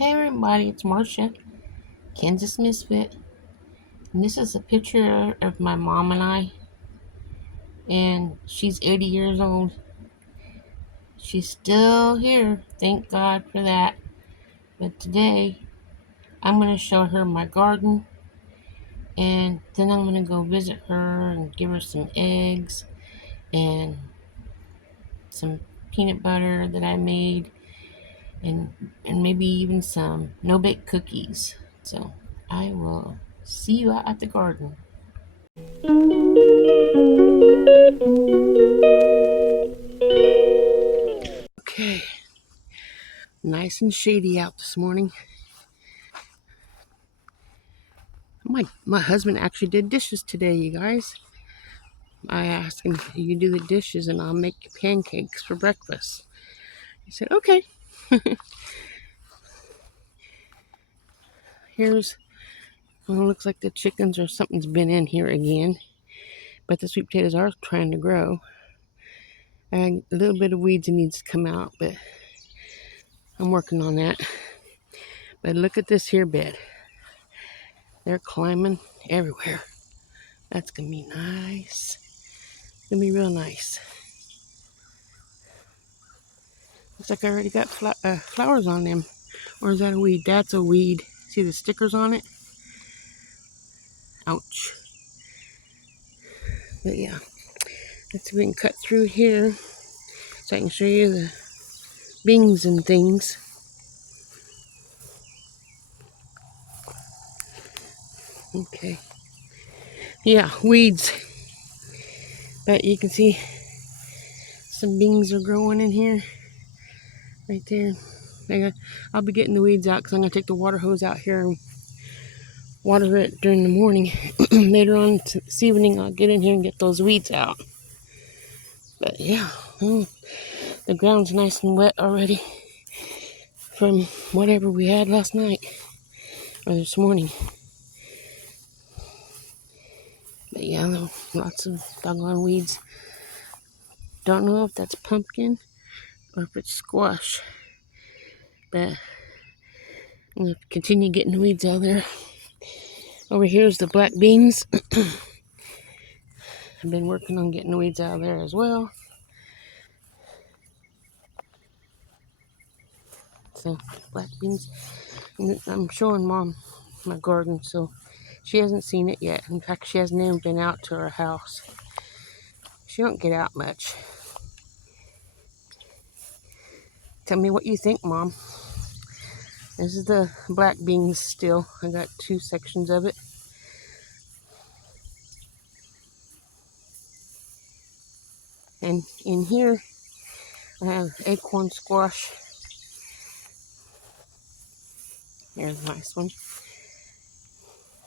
Hey everybody, it's Marcia, Kansas Misfit, and this is a picture of my mom and I, and she's 80 years old. She's still here, thank God for that. But today, I'm going to show her my garden, and then I'm going to go visit her and give her some eggs and some peanut butter that I made, and maybe even some no-bake cookies. So, I will see you out at the garden. Okay, nice and shady out this morning. My husband actually did dishes today, you guys. I asked him, you do the dishes and I'll make you pancakes for breakfast. He said, okay. Here's, well, it looks like the chickens or something's been in here again. But the sweet potatoes are trying to grow. And a little bit of weeds needs to come out, but I'm working on that. But look at this here bed. They're climbing everywhere. That's gonna be nice. It's gonna be real nice. Looks like I already got flowers on them. Or is that a weed? That's a weed. See the stickers on it? Ouch. But yeah, let's see if we can cut through here so I can show you the beans and things. Okay. Yeah, weeds. But you can see some beans are growing in here. Right there. I'll be getting the weeds out because I'm going to take the water hose out here and water it during the morning. Later on this evening, I'll get in here and get those weeds out. But yeah, the ground's nice and wet already from whatever we had last night or this morning. But yeah, lots of doggone weeds. Don't know if that's pumpkin or if it's squash. But I'm going to continue getting the weeds out there. Over here is the black beans. I've been working on getting the weeds out of there as well. So, black beans. And I'm showing Mom my garden, so she hasn't seen it yet. In fact, she hasn't even been out to her house. She don't get out much. Tell me what you think, Mom. This is the black beans still. I got 2 sections of it. And in here, I have acorn squash. Here's a nice one.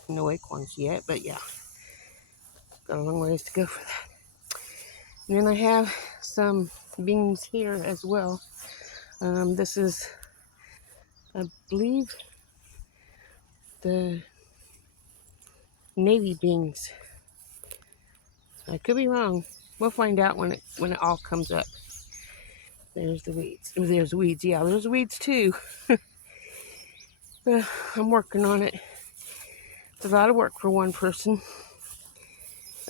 No acorns yet, but yeah. Got a long ways to go for that. And then I have some beans here as well. This is, I believe, the navy beans. I could be wrong. We'll find out when it all comes up. There's the weeds. There's weeds. Yeah, there's weeds too. I'm working on it. It's a lot of work for one person.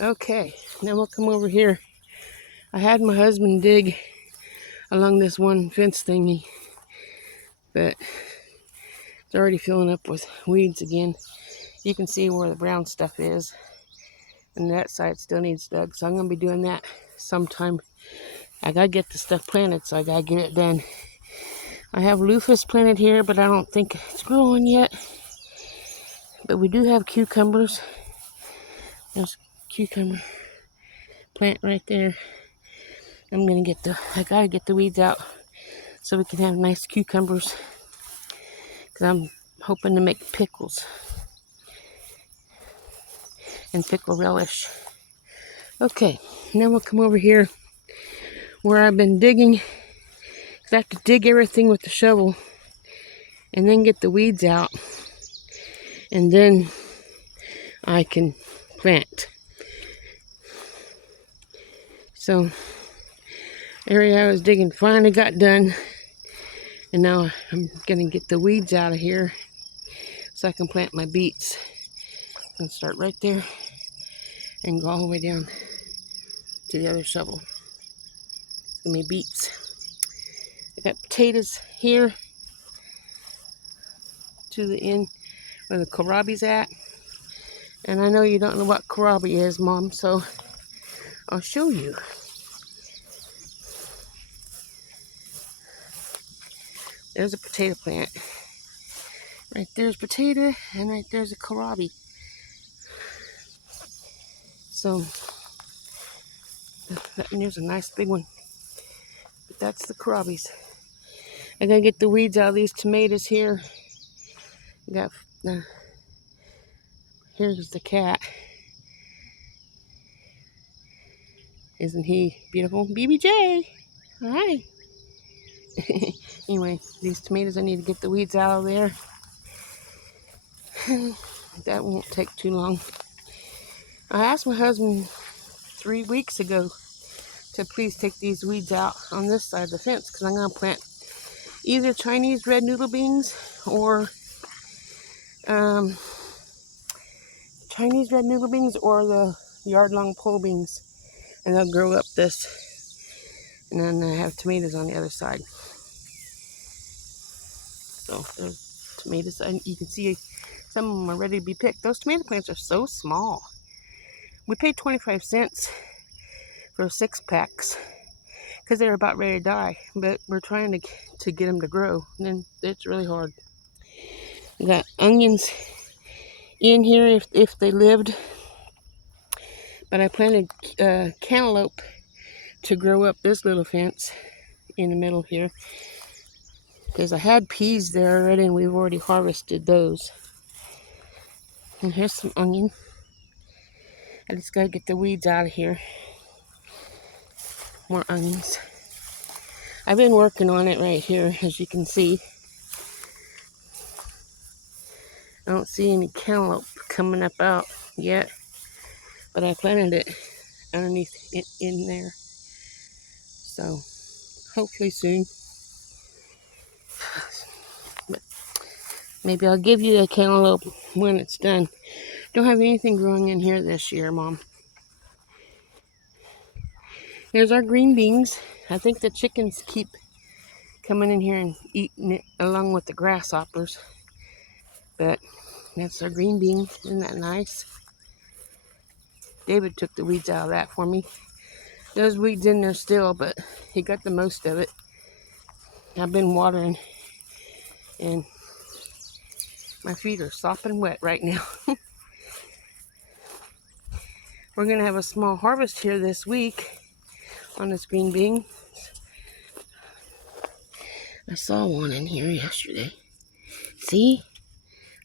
Okay, now we'll come over here. I had my husband dig along this one fence thingy, but it's already filling up with weeds again. You can see where the brown stuff is, and that side still needs dug, so I'm going to be doing that sometime. I got to get the stuff planted, so I got to get it done. I have loofahs planted here, but I don't think it's growing yet. But we do have cucumbers. There's a cucumber plant right there. I gotta get the weeds out so we can have nice cucumbers. Because I'm hoping to make pickles and pickle relish. Okay, now we'll come over here where I've been digging. Because I have to dig everything with the shovel and then get the weeds out. And then I can plant. So, area I was digging finally got done. And now I'm gonna get the weeds out of here so I can plant my beets. I'm gonna start right there and go all the way down to the other shovel. It's gonna be beets. I got potatoes here to the end where the kohlrabi's at. And I know you don't know what kohlrabi is, Mom, so I'll show you. There's a potato plant. Right there's potato, and right there's a kohlrabi. So, and there's a nice big one. But that's the kohlrabis. I gotta get the weeds out of these tomatoes here. Got here's the cat. Isn't he beautiful? BBJ! Hi! Anyway, these tomatoes, I need to get the weeds out of there. That won't take too long. I asked my husband 3 weeks ago to please take these weeds out on this side of the fence because I'm going to plant either Chinese red noodle beans or Chinese red noodle beans or the yard-long pole beans. And they'll grow up this. And then I have tomatoes on the other side. So there's tomatoes. And you can see some of them are ready to be picked. Those tomato plants are so small. We paid 25 cents for 6 packs because they're about ready to die. But we're trying to get them to grow. And it's really hard. We got onions in here if they lived. But I planted cantaloupe to grow up this little fence in the middle here. Because I had peas there already and we've already harvested those. And here's some onion. I just gotta get the weeds out of here. More onions. I've been working on it right here, as you can see. I don't see any cantaloupe coming up out yet, but I planted it underneath it in there. So hopefully soon. But maybe I'll give you the cantaloupe when it's done. Don't have anything growing in here this year, Mom. Here's our green beans. I think the chickens keep coming in here and eating it along with the grasshoppers. But that's our green bean. Isn't that nice? David took the weeds out of that for me. There's weeds in there still, but he got the most of it. I've been watering and my feet are sopping wet right now. We're going to have a small harvest here this week on this green bean. I saw one in here yesterday. See?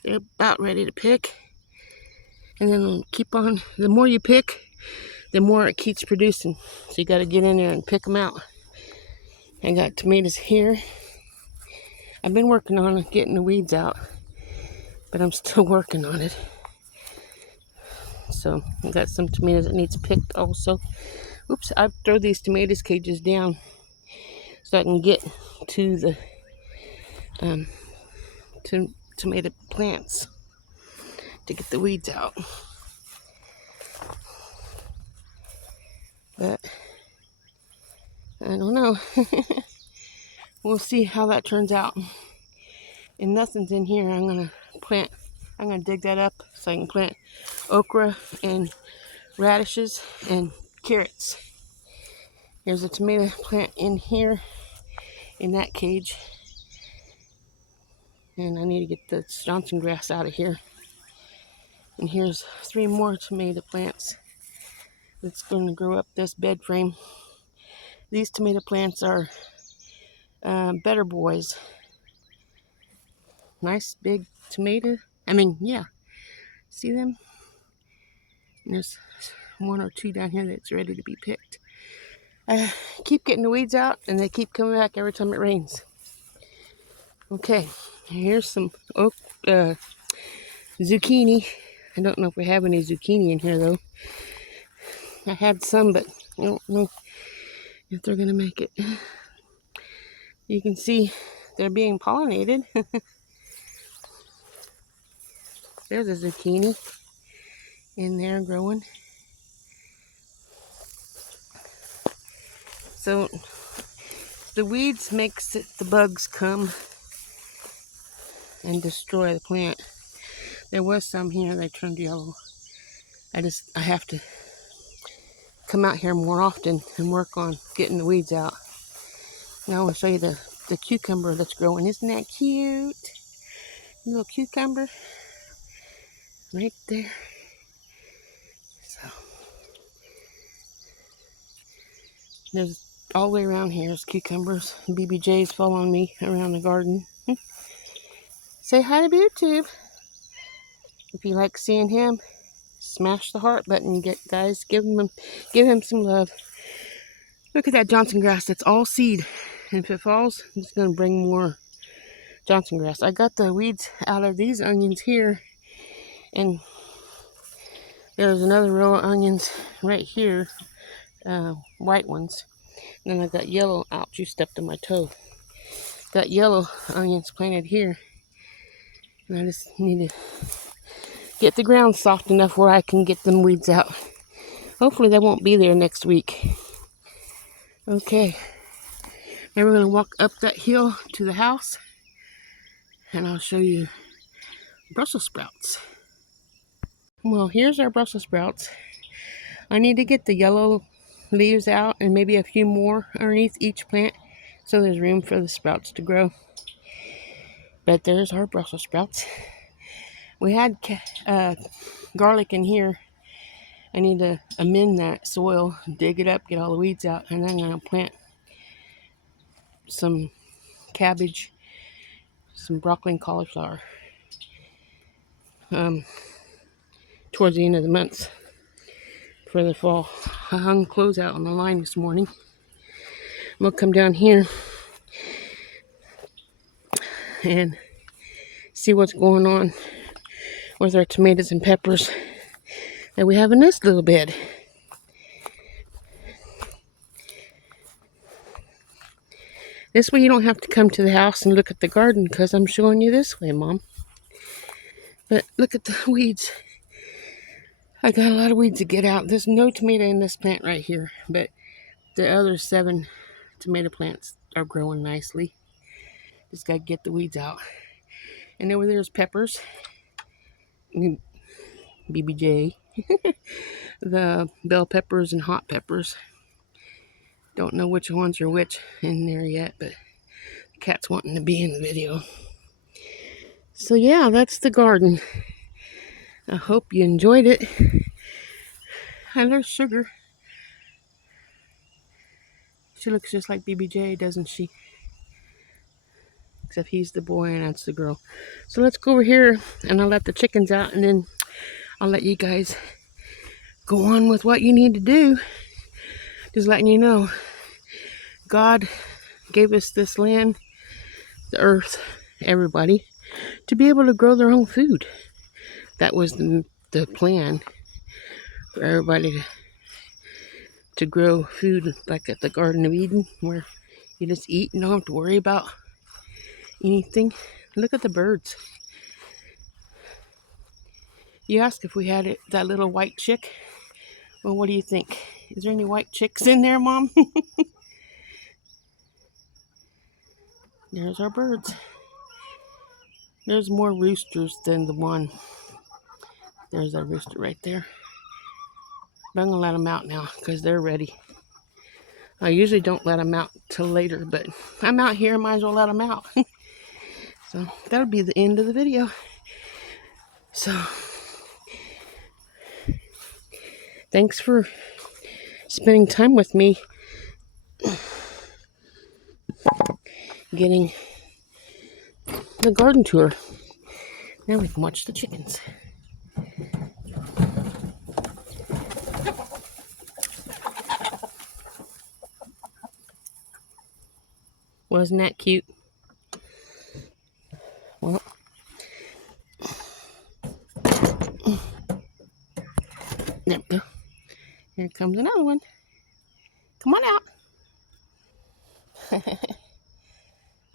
They're about ready to pick. And then keep on, the more you pick, the more it keeps producing. So you got to get in there and pick them out. I got tomatoes here. I've been working on getting the weeds out, but I'm still working on it. So I got some tomatoes that needs picked also. Oops, I throw these tomatoes cages down so I can get to the tomato plants to get the weeds out. But I don't know. We'll see how that turns out. And nothing's in here. I'm gonna dig that up so I can plant okra and radishes and carrots. There's a tomato plant in here in that cage. And I need to get the Johnson grass out of here. And here's 3 more tomato plants that's going to grow up this bed frame. These tomato plants are Better Boys. Nice big tomato. Yeah. See them? And there's 1 or 2 down here that's ready to be picked. I keep getting the weeds out and they keep coming back every time it rains. Okay, here's some zucchini. I don't know if we have any zucchini in here though. I had some, but I don't know if they're gonna make it. You can see they're being pollinated. There's a zucchini in there growing. So the weeds makes the bugs come and destroy the plant. There was some here that turned yellow. I have to come out here more often and work on getting the weeds out. Now I want to show you the cucumber that's growing. Isn't that cute? Little cucumber right there. So there's all the way around here is cucumbers. BBJ's following me around the garden. Say hi to YouTube. If you like seeing him, smash the heart button, guys. Give him some love. Look at that Johnson grass. That's all seed. And if it falls, it's going to bring more Johnson grass. I got the weeds out of these onions here. And there's another row of onions right here. White ones. And then I got yellow. Ouch, you stepped on my toe. Got yellow onions planted here. And I just need to get the ground soft enough where I can get them weeds out. Hopefully they won't be there next week. Okay. Now we're going to walk up that hill to the house. And I'll show you Brussels sprouts. Well, here's our Brussels sprouts. I need to get the yellow leaves out and maybe a few more underneath each plant so there's room for the sprouts to grow. But there's our Brussels sprouts. We had garlic in here. I need to amend that soil, dig it up, get all the weeds out, and then I'm going to plant some cabbage, some broccoli and cauliflower towards the end of the month for the fall. I hung clothes out on the line this morning. I'm going to come down here and see what's going on with our tomatoes and peppers that we have in this little bed. This way you don't have to come to the house and look at the garden because I'm showing you this way, Mom. But look at the weeds. I got a lot of weeds to get out. There's no tomato in this plant right here, but the other 7 tomato plants are growing nicely. Just got to get the weeds out. And over there's peppers. BBJ. The bell peppers and hot peppers. Don't know which ones are which in there yet, but the cat's wanting to be in the video. So yeah, that's the garden. I hope you enjoyed it. And there's Sugar. She looks just like BBJ, doesn't she? Except he's the boy and that's the girl. So let's go over here and I'll let the chickens out and then I'll let you guys go on with what you need to do. Just letting you know, God gave us this land, the earth, everybody, to be able to grow their own food. That was the plan for everybody to grow food like at the Garden of Eden, where you just eat and don't have to worry about anything. Look at the birds. You asked if we had that little white chick. Well, what do you think? Is there any white chicks in there, Mom? There's our birds. There's more roosters than the one. There's our rooster right there. But I'm going to let them out now because they're ready. I usually don't let them out till later, but I'm out here, might as well let them out. So that'll be the end of the video. So thanks for spending time with me getting the garden tour. Now we can watch the chickens. Wasn't that cute? Well, there we go. Here comes another one. Come on out.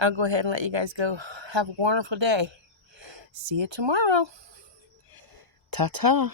I'll go ahead and let you guys go. Have a wonderful day. See you tomorrow. Ta-ta.